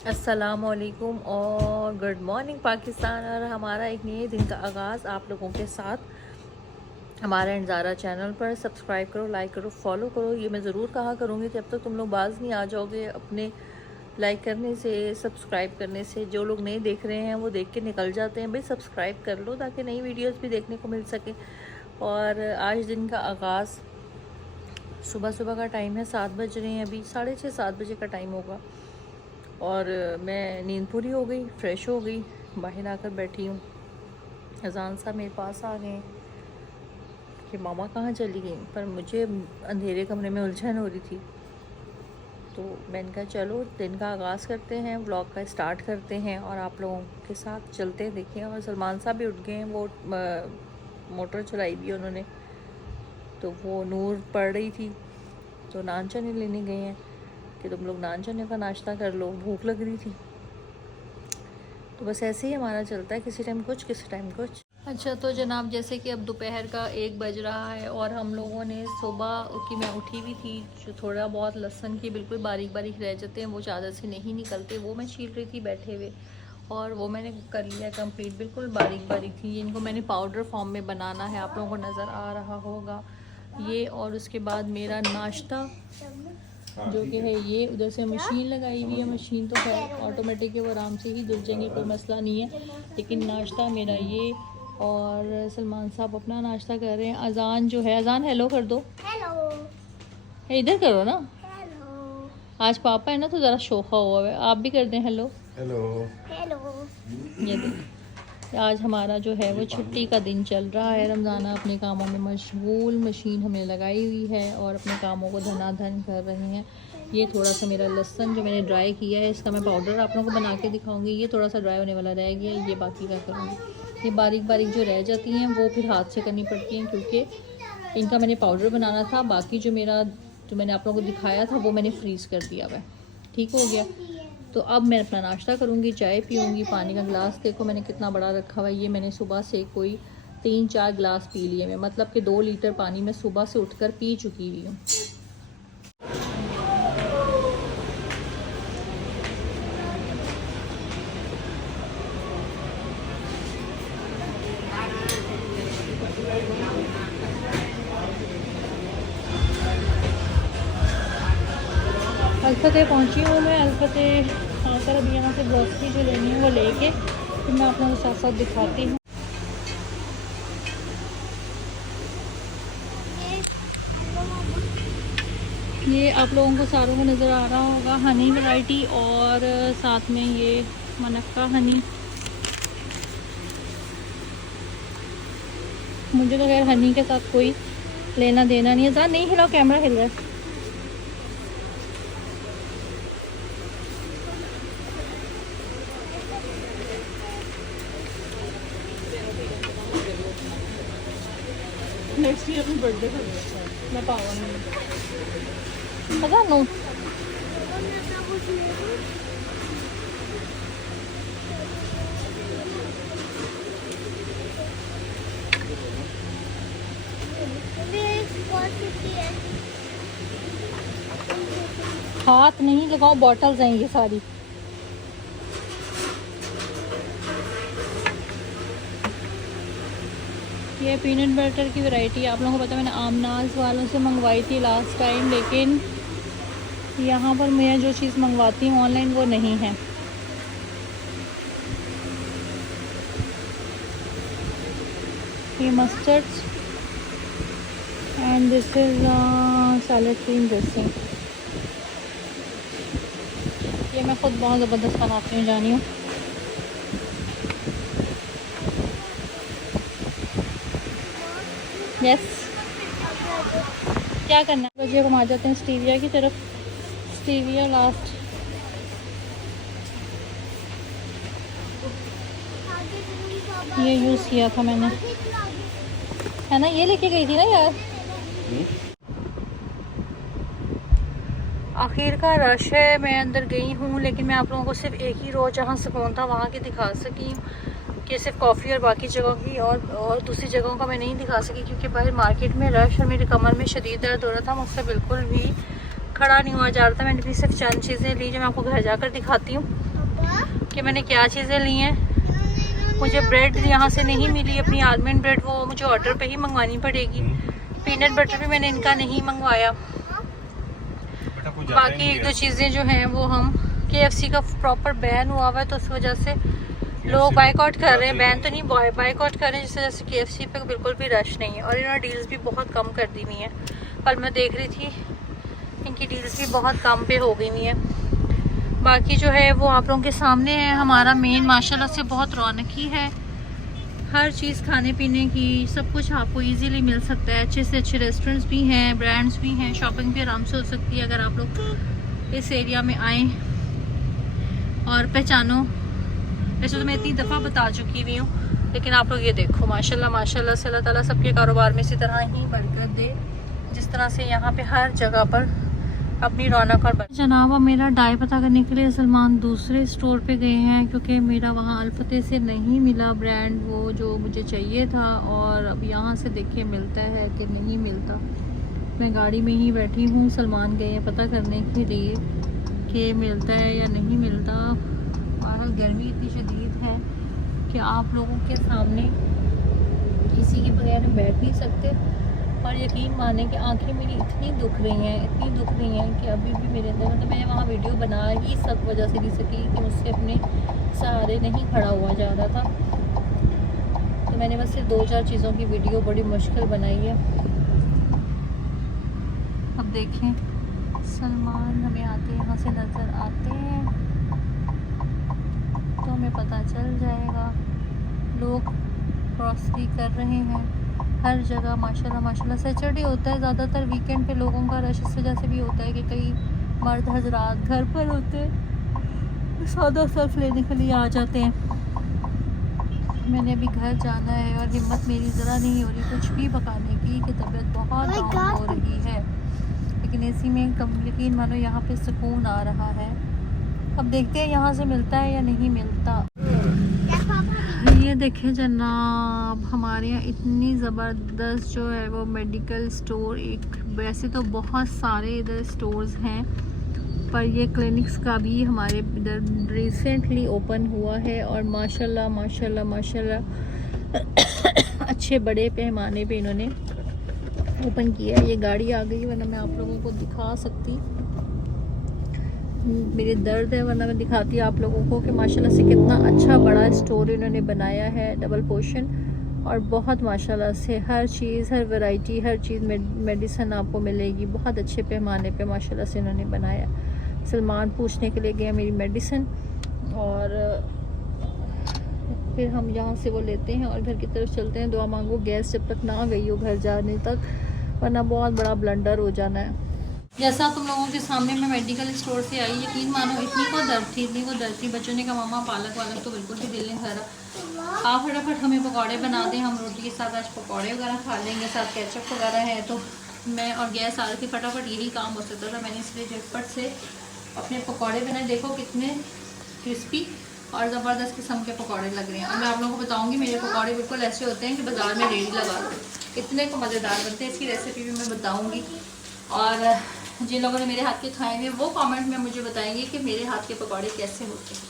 अस्सलामुअलैकुम और good morning Pakistan. और हमारा एक नए दिन का आगाज़ आप लोगों के साथ हमारा इंजारा चैनल पर। सब्सक्राइब करो, लाइक करो, फॉलो करो। ये मैं ज़रूर कहा करूँगी कि अब तक तुम लोग बाज नहीं आ जाओगे अपने लाइक करने से, सब्सक्राइब करने से। जो लोग नहीं देख रहे हैं वो देख के निकल जाते हैं। भाई सब्सक्राइब कर लो ताकि नई वीडियोस भी देखने को मिल सके। और आज दिन का आगाज़ सुबह सुबह का टाइम है, 7 बज रहे हैं, अभी 6:30 7 बजे का टाइम होगा। और मैं नींद पूरी हो गई, फ़्रेश हो गई, बाहर आकर बैठी हूँ। अजान साहब मेरे पास आ गए कि मामा कहाँ चली गई, पर मुझे अंधेरे कमरे में उलझन हो रही थी। तो मैंने कहा चलो दिन का आगाज़ करते हैं, व्लॉग का स्टार्ट करते हैं और आप लोगों के साथ चलते हैं। देखें, और सलमान साहब भी उठ गए हैं, वो मोटर चलाई हुई उन्होंने, तो वो नूर पड़ रही थी तो नान चने लेने गए हैं कि तुम लोग नान चने का नाश्ता कर लो, भूख लग रही थी। तो बस ऐसे ही हमारा चलता है, किसी टाइम कुछ किसी टाइम कुछ। अच्छा तो जनाब, जैसे कि अब दोपहर का 1 बज रहा है और हम लोगों ने सुबह की, मैं उठी हुई थी, जो थोड़ा बहुत लहसन की बिल्कुल बारीक बारीक रह जाते हैं वो चादर से नहीं निकलते, वो मैं छील रही थी बैठे हुए, और वो मैंने कर लिया कंप्लीट। बिल्कुल बारीक बारीक थी, इनको मैंने पाउडर फॉर्म में बनाना है, आप लोगों को नज़र आ रहा होगा ये। और उसके बाद मेरा नाश्ता जो कि है ये, उधर से मशीन लगाई हुई है, मशीन तो खैर ऑटोमेटिक है, वो आराम से ही धुल जाएंगे, कोई मसला नहीं है। लेकिन नाश्ता मेरा ये, और सलमान साहब अपना नाश्ता कर रहे हैं। अजान जो है, अजान हेलो कर दो, हेलो इधर करो ना, हेलो आज पापा है ना तो ज़रा शोखा हुआ है, आप भी कर दें हेलो। हेलो। हेलो। ये देखिए, आज हमारा जो है वो छुट्टी का दिन चल रहा है। रमज़ाना अपने कामों में मशगूल, मशीन हमने लगाई हुई है और अपने कामों को धनाधन कर रहे हैं। ये थोड़ा सा मेरा लहसुन जो मैंने ड्राई किया है, इसका मैं पाउडर आप लोगों को बना के दिखाऊंगी। ये थोड़ा सा ड्राई होने वाला रह गया, ये बाकी का करूँगी। ये बारीक बारीक जो रह जाती हैं वो फिर हाथ से करनी पड़ती हैं, क्योंकि इनका मैंने पाउडर बनाना था। बाकी जो मैंने आप लोगों को दिखाया था वो मैंने फ्रीज़ कर दिया हुआ है। ठीक हो गया। तो अब मैं अपना नाश्ता करूँगी, चाय पीऊँगी। पानी का गिलास देखो मैंने कितना बड़ा रखा हुआ है, ये मैंने सुबह से कोई 3-4 गिलास पी लिए मैं, मतलब कि 2 लीटर पानी मैं सुबह से उठकर पी चुकी हुई हूँ। अलफते पहुँची हूँ मैं, अलफते आकर अभी यहाँ से ग्रॉसरी जो लेनी है वो लेके फिर मैं आप लोगों को साथ साथ दिखाती हूँ। ये आप लोगों को सारों को नज़र आ रहा होगा, हनी वैरायटी, और साथ में ये मनक्का हनी। मुझे तो खैर हनी के साथ कोई लेना देना नहीं है। ज़्यादा नहीं हिलाओ, कैमरा हिल रहा है। नेक्स्ट ईयर अपनी बर्थडे पर मैं पाऊँगी, पता नो। हाथ नहीं लगाओ, बॉटल्स हैं ये सारी। ये पीनट बटर की वैरायटी, आप लोगों को पता है मैंने आमनाज वालों से मंगवाई थी लास्ट टाइम, लेकिन यहाँ पर मैं जो चीज़ मंगवाती हूँ ऑनलाइन वो नहीं है। ये mustard and this is salad cream dressing. ये मैं ख़ुद बहुत ज़बरदस्त बनाती हूँ, जानी हूँ। यस, क्या करना है बजे हम आ जाते हैं स्टीविया की तरफ। स्टीविया लास्ट ये यूज़ किया था मैंने, है ना, ये लेके गई थी ना यार। आखिर का रश है, मैं अंदर गई हूँ, लेकिन मैं आप लोगों को सिर्फ एक ही रोज़ जहाँ सुकून था वहाँ की दिखा सकी कि सिर्फ कॉफ़ी, और बाकी जगहों की और दूसरी जगहों का मैं नहीं दिखा सकी, क्योंकि बाहर मार्केट में रश और मेरी कमर में शदीद दर्द हो रहा था, मुझसे बिल्कुल भी खड़ा नहीं हुआ जा रहा था। मैंने भी सिर्फ चंद चीज़ें ली जो मैं आपको घर जाकर दिखाती हूँ। कि मैंने क्या चीज़ें ली हैं। मुझे ब्रेड यहाँ से नहीं मिली, अपनी आलमंड ब्रेड वो मुझे ऑर्डर पे ही मंगवानी पड़ेगी। पीनट बटर भी मैंने इनका नहीं मंगवाया। बाकी एक दो चीज़ें जो हैं वो हम KFC का प्रॉपर बैन हुआ हुआ है, तो उस वजह से लोग बाइकआउट कर रहे हैं। बैन तो नहीं, बाइकआउट कर रहे हैं, जिस वजह से KFC पे बिल्कुल भी रश नहीं है। और इन्होंने डील्स भी बहुत कम कर दी हुई हैं। कल मैं देख रही थी, इनकी डील्स भी बहुत कम पे हो गई हुई हैं। बाकी जो है वो आप लोगों के सामने है। हमारा मेन माशाल्लाह से बहुत रौनकी है। हर चीज़ खाने पीने की सब कुछ आपको इजीली मिल सकता है। अच्छे से अच्छे रेस्टोरेंट्स भी हैं, ब्रांड्स भी हैं, शॉपिंग भी आराम से हो सकती है अगर आप लोग इस एरिया में आएँ और पहचानो। वैसे तो मैं इतनी दफ़ा बता चुकी हुई हूँ, लेकिन आप लोग ये देखो माशाल्लाह माशाल्लाह से अल्लाह ताला सबके कारोबार में इसी तरह ही बरकत दे, जिस तरह से यहाँ पे हर जगह पर अपनी रौनक और जनाब। मेरा डाई पता करने के लिए सलमान दूसरे स्टोर पे गए हैं, क्योंकि मेरा वहाँ अल्फते से नहीं मिला ब्रांड वो जो मुझे चाहिए था। और अब यहाँ से देखिए मिलता है कि नहीं मिलता। मैं गाड़ी में ही बैठी हूँ, सलमान गए हैं पता करने के लिए कि मिलता है या नहीं मिलता। और गर्मी इतनी शदीद है कि आप लोगों के सामने किसी के बगैर बैठ नहीं सकते। और यकीन माने कि आंखें मेरी इतनी दुख रही हैं कि अभी भी मेरे अंदर, मतलब मैं वहाँ वीडियो बना ही सब वजह से नहीं सकी कि मुझसे अपने सहारे नहीं खड़ा हुआ जा रहा था। तो मैंने बस सिर्फ 2-4 चीज़ों की वीडियो बड़ी मुश्किल बनाई है। अब देखें सलमान हमें आते यहाँ से नज़र आते हैं तो हमें पता चल जाएगा। लोग क्रॉसरी कर रहे हैं हर जगह माशाल्लाह माशाल्लाह। सैटरडे होता है ज़्यादातर, वीकेंड पे लोगों का रश इस वजह से भी होता है कि कई मर्द हजरात घर पर होते हैं, सौदा सर्फ लेने के लिए आ जाते हैं। मैंने अभी घर जाना है और हिम्मत मेरी ज़रा नहीं हो रही कुछ भी पकाने की, कि तबीयत बहुत डाउन हो रही है। लेकिन इसी में यकीन मानो यहाँ पे सुकून आ रहा है। अब देखते हैं यहाँ से मिलता है या नहीं मिलता। ये देखें जनाब, हमारे यहाँ इतनी ज़बरदस्त जो है वो मेडिकल स्टोर, एक वैसे तो बहुत सारे इधर स्टोर्स हैं, पर ये क्लिनिक्स का भी हमारे इधर रिसेंटली ओपन हुआ है। और माशाल्लाह माशाल्लाह माशाल्लाह अच्छे बड़े पैमाने पे इन्होंने ओपन किया है। ये गाड़ी आ गई, वरना मैं आप लोगों को दिखा सकती, मेरे दर्द है, वरना मैं दिखाती आप लोगों को कि माशाल्लाह से कितना अच्छा बड़ा स्टोर इन्होंने बनाया है, डबल पोर्शन। और बहुत माशाल्लाह से हर चीज़, हर वैरायटी, हर चीज़ मेडिसिन आपको मिलेगी। बहुत अच्छे पैमाने पे माशाल्लाह से इन्होंने बनाया। सलमान पूछने के लिए गया मेरी मेडिसिन, और फिर हम यहाँ से वो लेते हैं और घर की तरफ चलते हैं। दुआ मांगो गैस जब तक ना गई हो घर जाने तक, वरना बहुत बड़ा ब्लंडर हो जाना है। जैसा तुम लोगों के सामने मैं मेडिकल स्टोर से आई, यकीन मानो इतनी को दर्द थी। बच्चों ने कहा मामा पालक वालक तो बिल्कुल भी दिल नहीं कर रहा, आप फटाफट हमें पकौड़े बना दें, हम रोटी के साथ आज पकौड़े वगैरह खा लेंगे, साथ केचप वगैरह है। तो मैं और गैस आ रही थी, फटाफट यही काम हो सकता था। मैंने इसलिए झटपट से अपने पकौड़े बनाए। देखो कितने क्रिस्पी और ज़बरदस्त किस्म के पकौड़े लग रहे हैं। और मैं आप लोगों को बताऊँगी, मेरे पकौड़े बिल्कुल ऐसे होते हैं कि बाज़ार में रेडी लगा लो, इतने को मज़ेदार बनते हैं। इसकी रेसिपी भी मैं बताऊँगी। और जिन लोगों ने मेरे हाथ के खाए हैं वो कमेंट में मुझे बताएंगे कि मेरे हाथ के पकौड़े कैसे होते हैं।